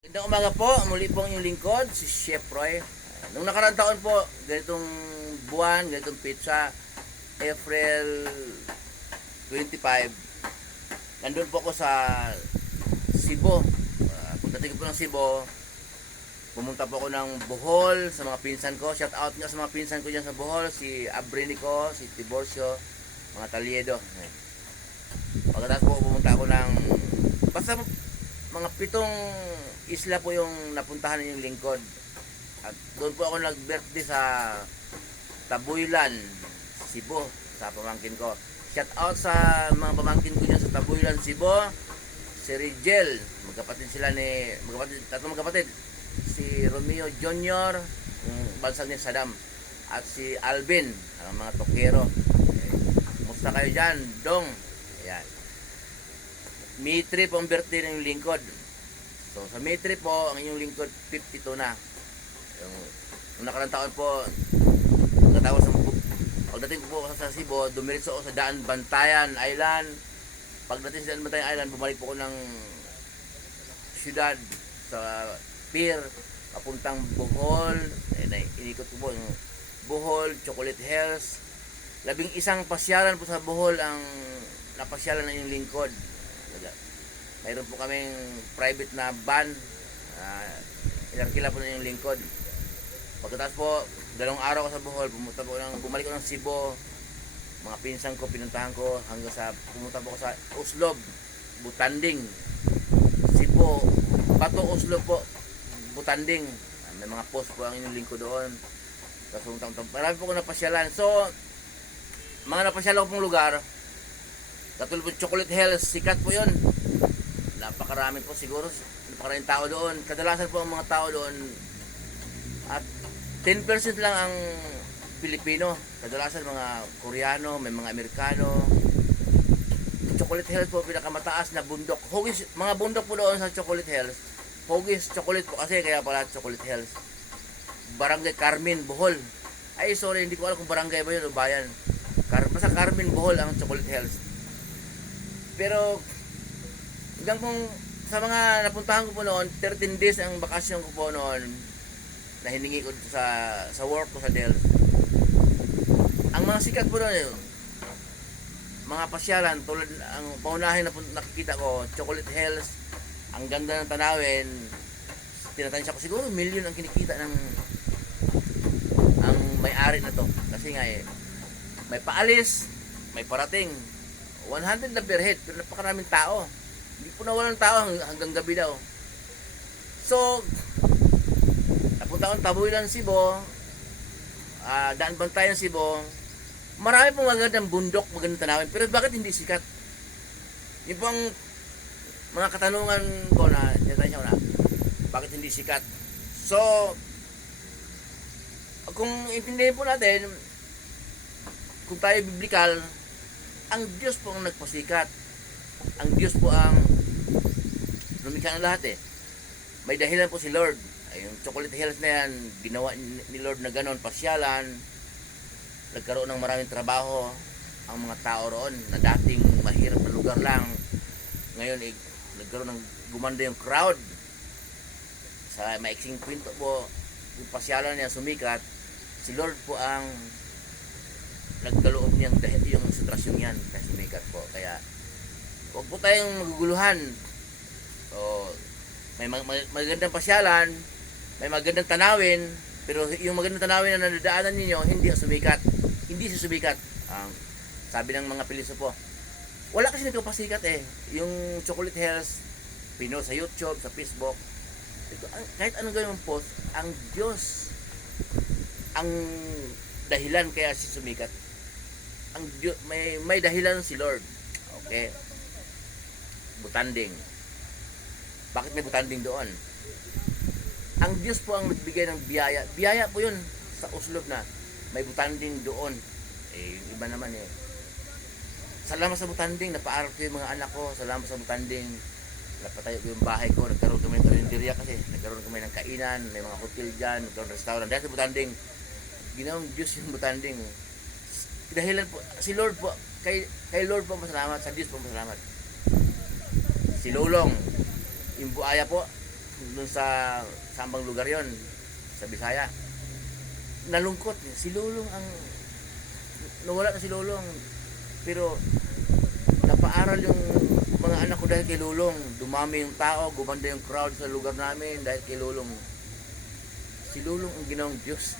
Magandang umaga po, muli po ang inyong lingkod, si Chef Roy. Nung nakaraang taon po, ganitong buwan, ganitong pizza, April 25, nandun po ako sa Cebu. Pagdating po ng Cebu, pumunta po ako ng Bohol sa mga pinsan ko. Shout out nga sa mga pinsan ko dyan sa Bohol, si Abrinico, si Tiborcio, mga Taliedo. Pagkatapos po pumunta ako ng basta mga 7 isla po yung napuntahan ng lingkod. At doon po ako nag-birthday sa Tabuylan, Cebu, sa pamangkin ko. Shout out sa mga pamangkin ko dyan sa Tabuylan, Cebu. Si Rigel, tatlong magkapatid. Si Romeo Jr., yung bansag ni Saddam. At si Alvin, ang mga tokero. Kumusta kayo dyan, Dong? Ayan. May trip ang birthday ng lingkod. So sa May trip po, ang inyong lingkod 52 na. Yung nakarang taon po, pagdating po sa Cebu, dumiretso ako sa Daan Bantayan Island. Pagdating sa Daan Bantayan Island, bumalik po ako ng syudad sa pier papuntang Bohol. Inikot ko po yung Bohol, Chocolate Hills. 11 pasyalan po sa Bohol ang napasyalan ng inyong lingkod. Mayroon po kaming private na van, inarkila po na yung lingkod. Pagkatapos po, 2 araw ko sa Bohol, bumalik ko ng Cebu. Mga pinsan ko, pinuntahan ko hanggang sa pumunta po ko sa Uslob, Butanding, Cebu, Bato, Uslob po, Butanding. May mga post po ang inyong lingkod doon. Marami po ko napasyalan. So, mga napasyalan ko pong lugar, katulad po Chocolate Hills, sikat po yun. Napakarami po siguro, napakaraming tao doon. Kadalasan po ang mga tao doon at 10% lang ang Pilipino. Kadalasan mga Koreano, may mga Amerikano. Chocolate Hills po pinakamataas na bundok. Hugis, mga bundok po doon sa Chocolate Hills. Hugis Chocolate po kasi kaya pala Chocolate Hills. Barangay Carmen, Bohol. Ay sorry, hindi ko alam kung barangay ba yun o bayan. Basta Carmen, Bohol ang Chocolate Hills. Pero hanggang kung sa mga napuntahan ko po noon, 13 days ang bakasyon ko po noon na hiningi ko sa work ko sa Dells. Ang mga sikat po noon mga pasyalan tulad ang paunahin na nakikita ko, Chocolate Hills, ang ganda ng tanawin. Tinatansya ko siguro million ang kinikita ng ang may-ari na to kasi nga may paalis, may parating 100 na per head, pero napakaraming tao. Hindi po nawalan ng tao hanggang gabi daw. So, napunta akong Tabuylan, Cebu, Daan Bantayan, Cebu. Marami pong magandang bundok, magandang tanawin. Pero bakit hindi sikat? Yun po ang mga katanungan ko na bakit hindi sikat? So, kung intindihin po natin, kung tayo biblikal, ang Diyos po ang nagpasikat. Ang Diyos po ang lumikha ng lahat May dahilan po si Lord. Yung Chocolate Hills na yan, ginawa ni Lord na ganon, pasyalan. Nagkaroon ng maraming trabaho ang mga tao roon na dating mahirap na lugar lang. Ngayon, nagkaroon ng gumanda yung crowd. Sa maiksing kwento po, yung pasyalan niya sumikat, si Lord po ang nagkaloob niyang yung sitwasyon yan kasi sumikat po. Kaya huwag po tayong maguguluhan. So, may magandang pasyalan, may magandang tanawin, pero yung magandang tanawin na nadadaanan ninyo, hindi sumikat. Hindi siya sumikat. Sabi ng mga pilosopo, wala kasi nagpapasikat Yung Chocolate Hills, pinost sa YouTube, sa Facebook, kahit anong gawin mong post, ang Diyos ang dahilan kaya si sumikat. Ang Diyos, may dahilan si Lord. Okay? Butanding. Bakit may butanding doon? Ang Diyos po ang nagbigay ng biyaya. Biyaya po yun sa Uslob na may butanding doon. Yung iba naman Salamat sa butanding, napaaral ko yung mga anak ko. Salamat sa butanding, napatayo ko yung bahay ko. Nagkaroon kami ng karinderya kasi. Nagkaroon kami ng kainan, may mga hotel dyan, nagkaroon ng restaurant. Dahil sa butanding, ginawang Diyos yung butanding. Dahilan po, si Lord po, kay Lord po masalamat, sa Diyos po masalamat. Si Lulong, yung buaya po, dun sa sambang lugar yon sa Bisaya. Nalungkot. Si Lulong ang nawala na si Lulong. Pero napaaral yung mga anak ko dahil kay Lulong. Dumami yung tao, gumanda yung crowd sa lugar namin dahil kay Lulong. Si Lulong ang ginawang Diyos.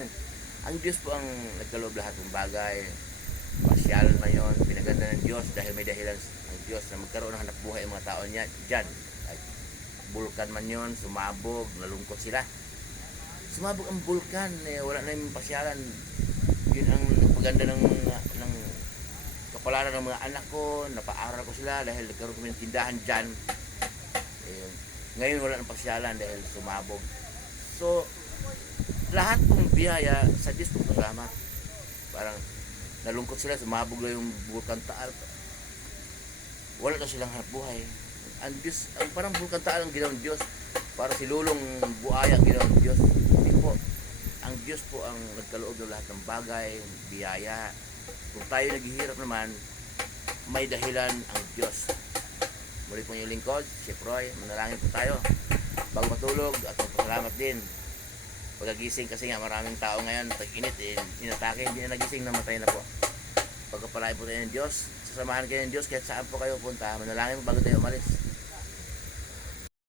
Ang Diyos po ang nagkaloob lahat ng bagay. Pasyalan man yun, pinaganda ng Diyos dahil may dahilan ang Diyos na magkaroon ng hanap buhay ang mga tao niya dyan. Bulkan man yun, sumabog, nalungkot sila. Sumabog ang bulkan, wala na yung pasyalan. Yun ang paganda ng kapalaran ng mga anak ko, napaaral ko sila dahil nagkaroon kami ng tindahan dyan. Ngayon wala ng pasyalan dahil sumabog. So, lahat pong biyaya sa Diyos pong salamat. Parang nalungkot sila, sumabog lang yung bulkan Taal. Wala na silang hanap buhay. Ang Diyos, ang parang bulkan Taal ang ginawang Diyos. Para si Lulong Buaya ang ginawang Diyos. Hindi po. Ang Diyos po ang nagkaloob ng lahat ng bagay, biyaya. Kung tayo naghihirap naman, may dahilan ang Diyos. Muli po yung lingkod, Chef Roy, manalangin po tayo. Bago matulog at magpasalamat din. Pagkagising kasi nga maraming tao ngayon, tag-init, inatake, hindi na nagising, namatay na po. Pagkapalay po tayo ng Diyos, sasamahan kayo ng Diyos kahit saan po kayo punta, manalangin po bago tayo umalis.